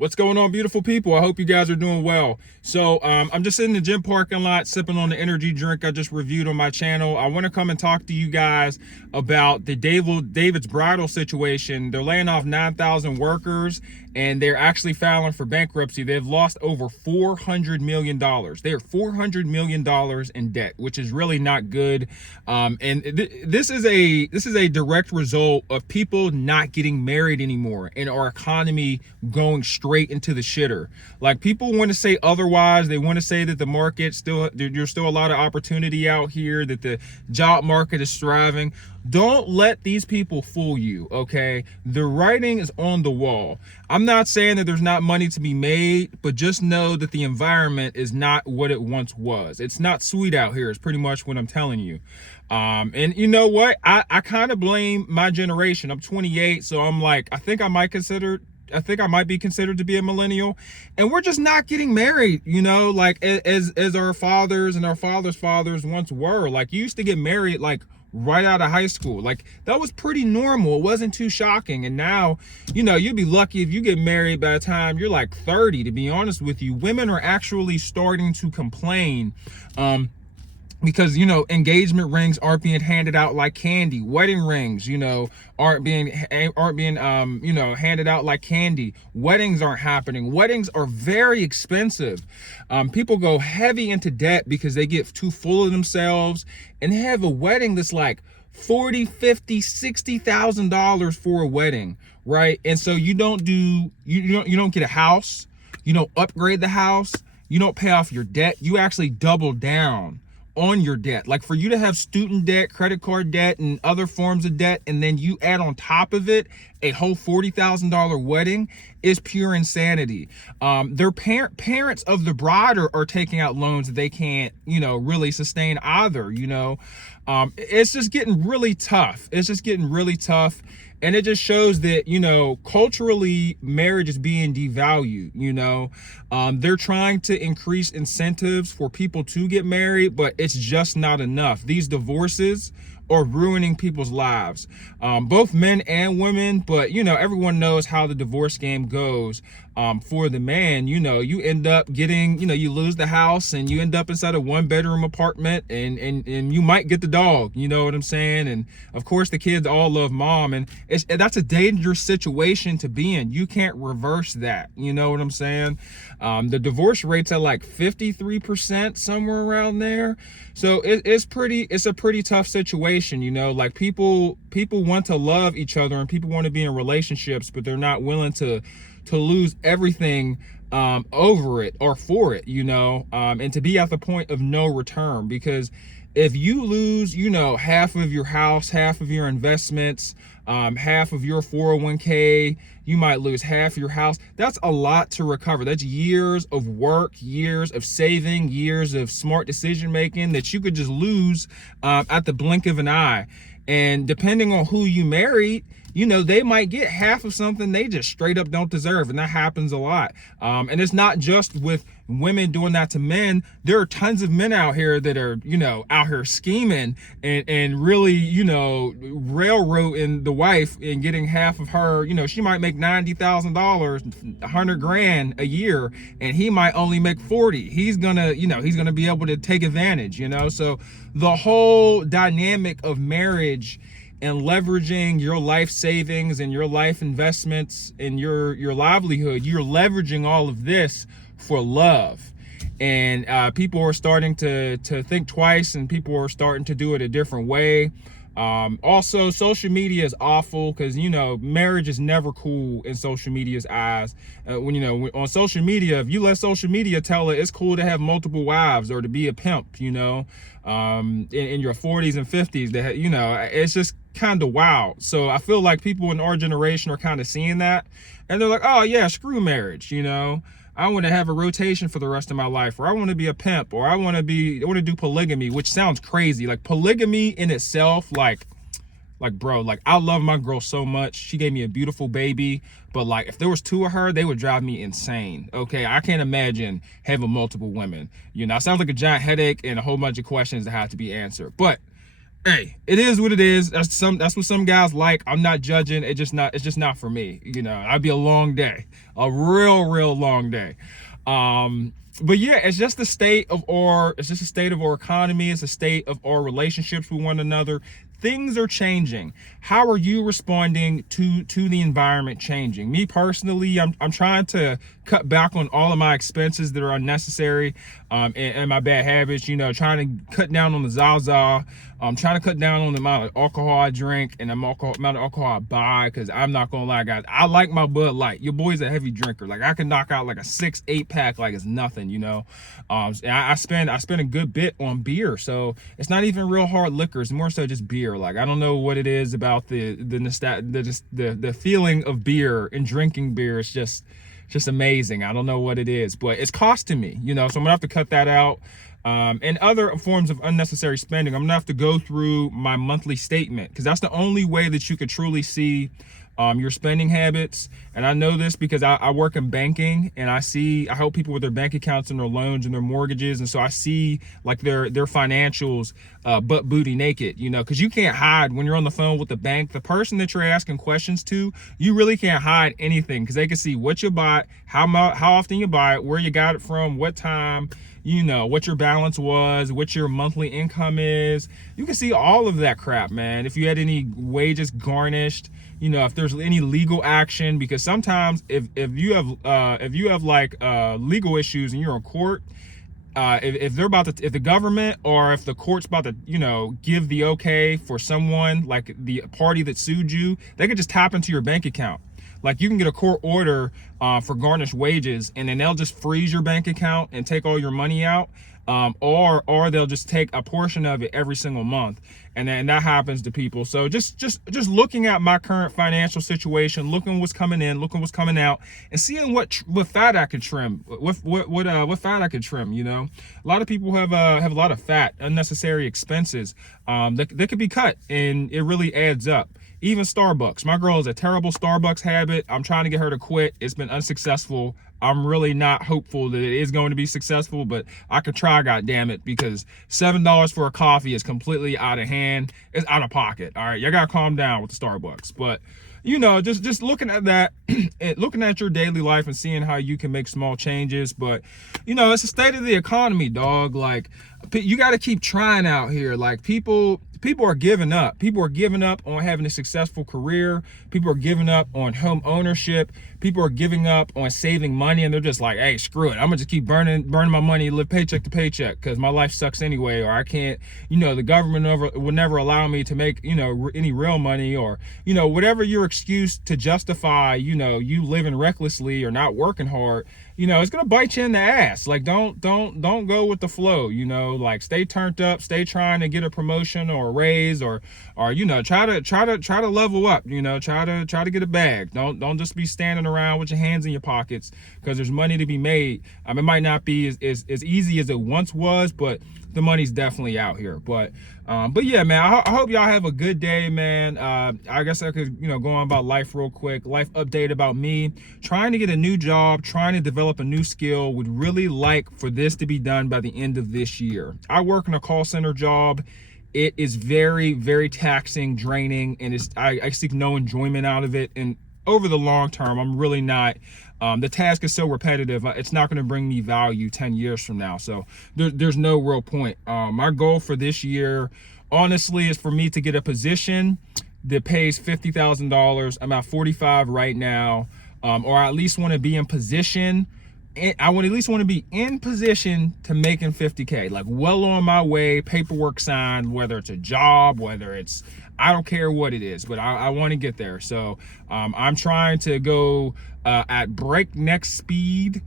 What's going on, beautiful people? I hope you guys are doing well. So I'm just in the gym parking lot sipping on the energy drink I just reviewed on my channel. I want to come and talk to you guys about the David's Bridal situation. They're laying off 9,000 workers and they're actually filing for bankruptcy. They've lost over $400 million. They are $400 million in debt, which is really not good. This is a direct result of people not getting married anymore and our economy going straight into the shitter. Like, people want to say otherwise. They want to say that the market there's still a lot of opportunity out here, that the job market is thriving. Don't let these people fool you, okay? The writing is on the wall. I'm not saying that there's not money to be made, but just know that the environment is not what it once was. It's not sweet out here, is pretty much what I'm telling you. And you know what? I kind of blame my generation. I'm 28, so I'm like, I think I might be considered to be a millennial, and we're just not getting married, like as our fathers and our fathers' fathers once were. Like, you used to get married like right out of high school. Like, that was pretty normal. It wasn't too shocking. And now, you'd be lucky if you get married by the time you're like 30, to be honest with you. Women are actually starting to complain, because engagement rings aren't being handed out like candy. Wedding rings aren't being handed out like candy. Weddings aren't happening. Weddings are very expensive. People go heavy into debt because they get too full of themselves, and they have a wedding that's like $40, $50, $60,000 for a wedding, right? And so you don't get a house, you don't upgrade the house, you don't pay off your debt, you actually double down on your debt. Like, for you to have student debt, credit card debt, and other forms of debt, and then you add on top of it a whole $40,000 wedding, is pure insanity. Their parents of the bride are taking out loans that they can't really sustain either. It's just getting really tough. And it just shows that, culturally, marriage is being devalued. They're trying to increase incentives for people to get married, but it's just not enough. These divorces are ruining people's lives, both men and women. But everyone knows how the divorce game goes. For the man, you end up getting, you lose the house and you end up inside a 1-bedroom apartment, and you might get the dog, you know what I'm saying? And of course the kids all love mom, and that's a dangerous situation to be in. You can't reverse that, you know what I'm saying? The divorce rate's at like 53%, somewhere around there. So it's a pretty tough situation. Like, people want to love each other and people want to be in relationships, but they're not willing to lose everything over it or for it, and to be at the point of no return. Because if you lose, half of your house, half of your investments, half of your 401k, you might lose half your house. That's a lot to recover. That's years of work, years of saving, years of smart decision making that you could just lose at the blink of an eye. And depending on who you married, they might get half of something they just straight up don't deserve. And that happens a lot. And it's not just with women doing that to men. There are tons of men out here that are, out here scheming and really, railroading the wife and getting half of her. She might make $90,000, $100,000 a year, and he might only make 40. He's gonna be able to take advantage, So the whole dynamic of marriage and leveraging your life savings and your life investments and your livelihood, you're leveraging all of this for love. And people are starting to think twice, and people are starting to do it a different way. Also, social media is awful because, marriage is never cool in social media's eyes. When on social media, if you let social media tell it it's cool to have multiple wives or to be a pimp, in your 40s and 50s, that, it's just kind of wild. So I feel like people in our generation are kind of seeing that, and they're like, oh yeah, screw marriage. I want to have a rotation for the rest of my life, or I want to be a pimp, or I want to do polygamy, which sounds crazy. Like, polygamy in itself, like bro, like, I love my girl so much. She gave me a beautiful baby, but like, if there was 2 of her, they would drive me insane. Okay, I can't imagine having multiple women. It sounds like a giant headache and a whole bunch of questions that have to be answered. But hey, it is what it is. That's what some guys like. I'm not judging. It's just not for me. You know, I'd be a long day, a real long day. But yeah, it's just the state of our economy. It's the state of our relationships with one another. Things are changing. How are you responding to the environment changing? Me personally, I'm trying to cut back on all of my expenses that are unnecessary, and my bad habits. You know, trying to cut down on the Zaza. I'm trying to cut down on the amount of alcohol I drink and the amount of alcohol I buy, because I'm not gonna lie, guys, I like my Bud Light. Your boy's a heavy drinker. Like, I can knock out like a 6-8 pack like it's nothing, you know. I spend a good bit on beer, so it's not even real hard liquor. It's more so just beer. Like, I don't know what it is about the feeling of beer and drinking beer. It's just amazing. I don't know what it is, but it's costing me, you know, so I'm gonna have to cut that out. And other forms of unnecessary spending, I'm gonna have to go through my monthly statement, because that's the only way that you could truly see your spending habits. And I know this because I work in banking, and I help people with their bank accounts and their loans and their mortgages, and so I see like their financials butt booty naked, you know, because you can't hide when you're on the phone with the bank. The person that you're asking questions to, you really can't hide anything, because they can see what you bought, how often you buy it, where you got it from, what time, you know, what your balance was, what your monthly income is. You can see all of that crap, man. If you had any wages garnished, you know, if there's any legal action, because sometimes if you have like legal issues and you're in court, if the government or if the court's about to, you know, give the okay for someone, like the party that sued you, they could just tap into your bank account. Like, you can get a court order for garnished wages, and then they'll just freeze your bank account and take all your money out, or they'll just take a portion of it every single month, and then that happens to people. So just looking at my current financial situation, looking what's coming in, looking what's coming out, and seeing what fat I could trim, what fat I could trim. You know, a lot of people have a lot of fat, unnecessary expenses that could be cut, and it really adds up. Even Starbucks. My girl has a terrible Starbucks habit. I'm trying to get her to quit. It's been unsuccessful. I'm really not hopeful that it is going to be successful, but I could try, goddammit, because $7 for a coffee is completely out of hand. It's out of pocket. All right, you gotta calm down with the Starbucks. But, you know, just looking at that, looking at your daily life and seeing how you can make small changes. But, you know, it's the state of the economy, dog. Like, you got to keep trying out here. Like, people are giving up. People are giving up on having a successful career. People are giving up on home ownership. People are giving up on saving money, and they're just like, hey, screw it. I'm gonna just keep burning my money, live paycheck to paycheck, because my life sucks anyway, or I can't, you know, the government would never allow me to make, you know, any real money, or, you know, whatever your excuse to justify, you know, you living recklessly or not working hard. You know, it's gonna bite you in the ass. Like, don't go with the flow, you know. Like, stay turned up, stay trying to get a promotion or a raise, or you know, try to level up, you know, try to get a bag. Don't just be standing around with your hands in your pockets, because there's money to be made. It might not be as easy as it once was, but the money's definitely out here. But yeah, man, I hope y'all have a good day, man. I guess I could, you know, go on about life real quick. Life update about me: trying to get a new job, trying to develop a new skill. Would really like for this to be done by the end of this year. I work in a call center job. It is very, very taxing, draining, and I seek no enjoyment out of it. And over the long term, I'm really not. The task is so repetitive, it's not going to bring me value 10 years from now. So there's no real point. My goal for this year, honestly, is for me to get a position that pays $50,000. I'm at 45 right now, or I at least want to be in position. I would at least want to be in position to making 50K, like well on my way, paperwork signed, whether it's a job, whether it's, I don't care what it is, but I want to get there. So I'm trying to go at breakneck speed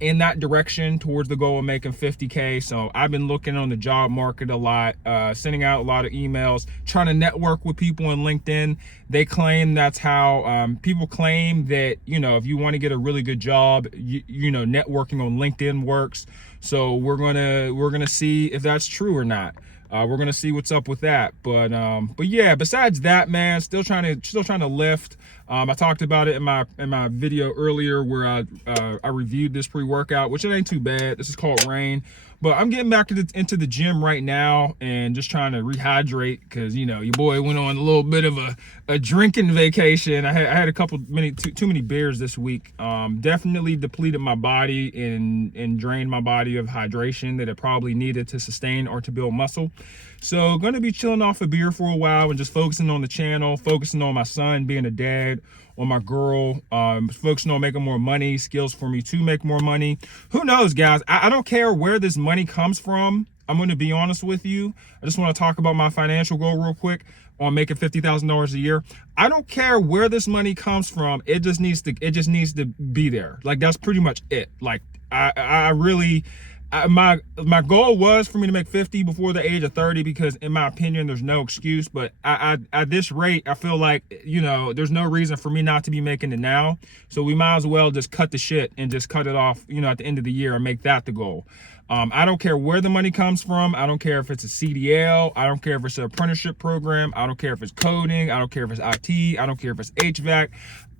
in that direction towards the goal of making 50K. So I've been looking on the job market a lot, sending out a lot of emails, trying to network with people on LinkedIn. They claim that's how people claim that, you know, if you want to get a really good job, you know, networking on LinkedIn works. So we're gonna see if that's true or not. We're gonna see what's up with that. But yeah, besides that, man, still trying to lift. I talked about it in my video earlier where I reviewed this pre-workout, which it ain't too bad. This is called Rain. But I'm getting back into the gym right now and just trying to rehydrate because, you know, your boy went on a little bit of a drinking vacation. I had too many beers this week. Definitely depleted my body and drained my body of hydration that it probably needed to sustain or to build muscle. So going to be chilling off a beer for a while and just focusing on the channel, focusing on my son being a dad, on my girl, focusing on making more money, skills for me to make more money. Who knows, guys? I don't care where this money comes from. I'm going to be honest with you. I just want to talk about my financial goal real quick on making $50,000 a year. I don't care where this money comes from. It just needs to be there. Like, that's pretty much it. Like, I really... my goal was for me to make 50 before the age of 30 because in my opinion there's no excuse, but at this rate I feel like, you know, there's no reason for me not to be making it now. So we might as well just cut the shit and just cut it off, you know, at the end of the year and make that the goal. I don't care where the money comes from. I don't care if it's a CDL. I don't care if it's an apprenticeship program. I don't care if it's coding. I don't care if it's IT. I don't care if it's HVAC.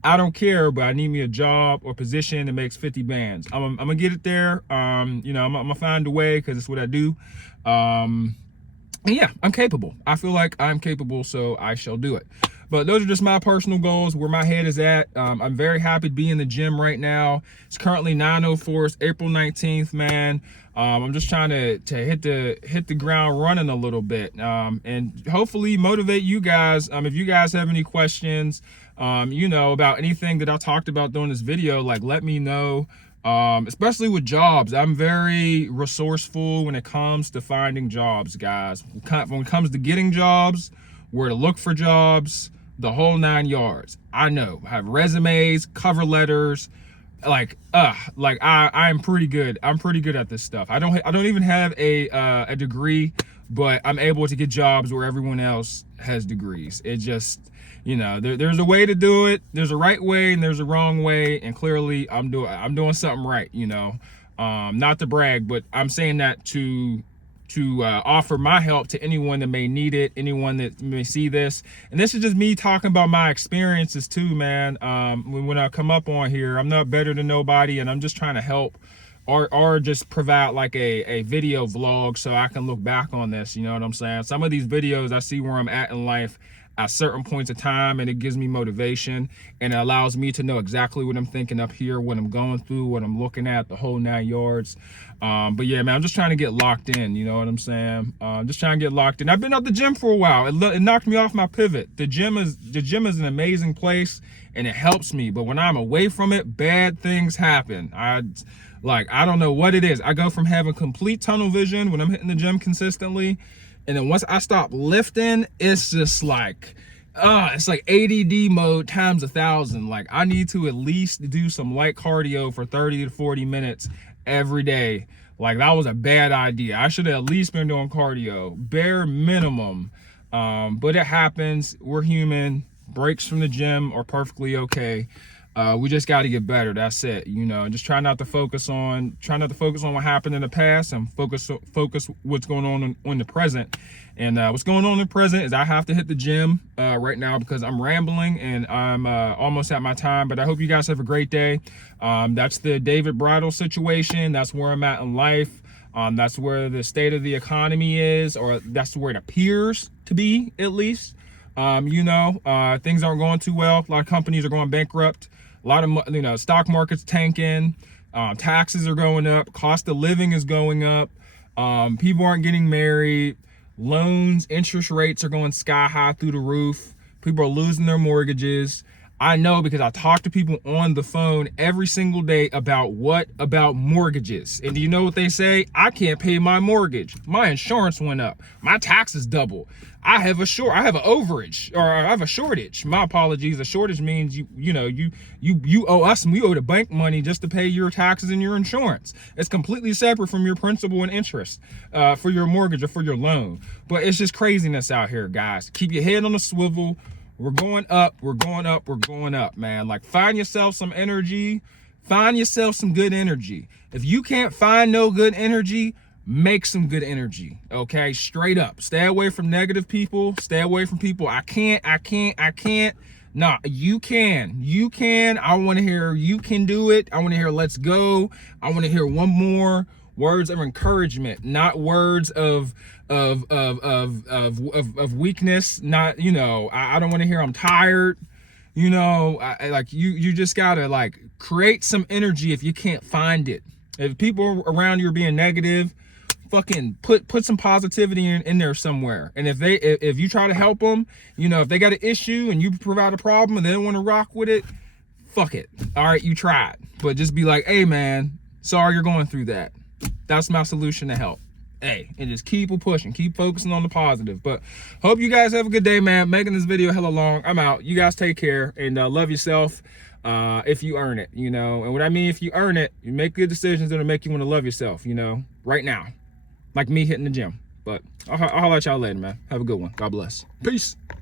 I don't care, but I need me a job or position that makes 50 bands. I'm gonna get it there. You know, I'm gonna find a way because it's what I do. And yeah, I'm capable. I feel like I'm capable, so I shall do it. But those are just my personal goals, where my head is at. I'm very happy to be in the gym right now. It's currently 9:04. It's April 19th, man. I'm just trying to hit the ground running a little bit, and hopefully motivate you guys. If you guys have any questions, you know, about anything that I talked about during this video, like, let me know. Especially with jobs, I'm very resourceful when it comes to finding jobs, guys. When it comes to getting jobs, where to look for jobs, the whole 9 yards. I know. I have resumes, cover letters. I'm pretty good. I'm pretty good at this stuff. I don't even have a degree, but I'm able to get jobs where everyone else has degrees. It just, you know, there's a way to do it. There's a right way and there's a wrong way, and clearly I'm doing something right, you know. Not to brag, but I'm saying that to offer my help to anyone that may need it, anyone that may see this. And this is just me talking about my experiences too, man. When I come up on here, I'm not better than nobody, and I'm just trying to help or just provide like a video vlog so I can look back on this, you know what I'm saying? Some of these videos, I see where I'm at in life at certain points of time, and it gives me motivation, and it allows me to know exactly what I'm thinking up here, what I'm going through, what I'm looking at, the whole 9 yards. But yeah, man, I'm just trying to get locked in, you know what I'm saying? Just trying to get locked in. I've been at the gym for a while. It knocked me off my pivot. The gym is an amazing place, and it helps me, but when I'm away from it, bad things happen. I don't know what it is. I go from having complete tunnel vision when I'm hitting the gym consistently, and then once I stop lifting, it's just like, it's like ADD mode times 1,000. Like, I need to at least do some light cardio for 30 to 40 minutes every day. Like, that was a bad idea. I should have at least been doing cardio, bare minimum. But it happens. We're human. Breaks from the gym are perfectly okay. We just got to get better. That's it. You know, just try not to focus on what happened in the past, and focus what's going on in the present. And what's going on in the present is I have to hit the gym right now because I'm rambling and I'm almost at my time. But I hope you guys have a great day. That's the David Bridal situation. That's where I'm at in life. That's where the state of the economy is, or that's where it appears to be, at least. You know, things aren't going too well. A lot of companies are going bankrupt. A lot of, you know, stock market's tanking. Taxes are going up. Cost of living is going up. People aren't getting married. Loans, interest rates are going sky high through the roof. People are losing their mortgages. I know because I talk to people on the phone every single day about mortgages. And do you know what they say? I can't pay my mortgage. My insurance went up. My taxes double. I have an overage, or I have a shortage. My apologies. A shortage means you owe us, and we owe the bank money just to pay your taxes and your insurance. It's completely separate from your principal and interest for your mortgage or for your loan. But it's just craziness out here, guys. Keep your head on the swivel. We're going up, we're going up, we're going up, man. Like, find yourself some energy. Find yourself some good energy. If you can't find no good energy, make some good energy, okay? Straight up. Stay away from negative people. Stay away from people. I can't. Nah, you can. You can. I want to hear you can do it. I want to hear let's go. I want to hear one more words of encouragement, not words of weakness. Not, you know, I don't want to hear I'm tired. You know, like you just gotta like create some energy if you can't find it. If people around you are being negative, fucking put some positivity in there somewhere. And if you try to help them, you know, if they got an issue and you provide a problem and they don't want to rock with it, fuck it. All right, you tried. But just be like, hey man, sorry you're going through that. That's my solution to help. Hey, and just keep pushing, keep focusing on the positive. But hope you guys have a good day, man. Making this video hella long. I'm out. You guys take care and love yourself if you earn it, you know. And what I mean, if you earn it, you make good decisions that'll make you want to love yourself, you know, right now. Like me hitting the gym. But I'll holler at y'all later, man. Have a good one. God bless. Peace.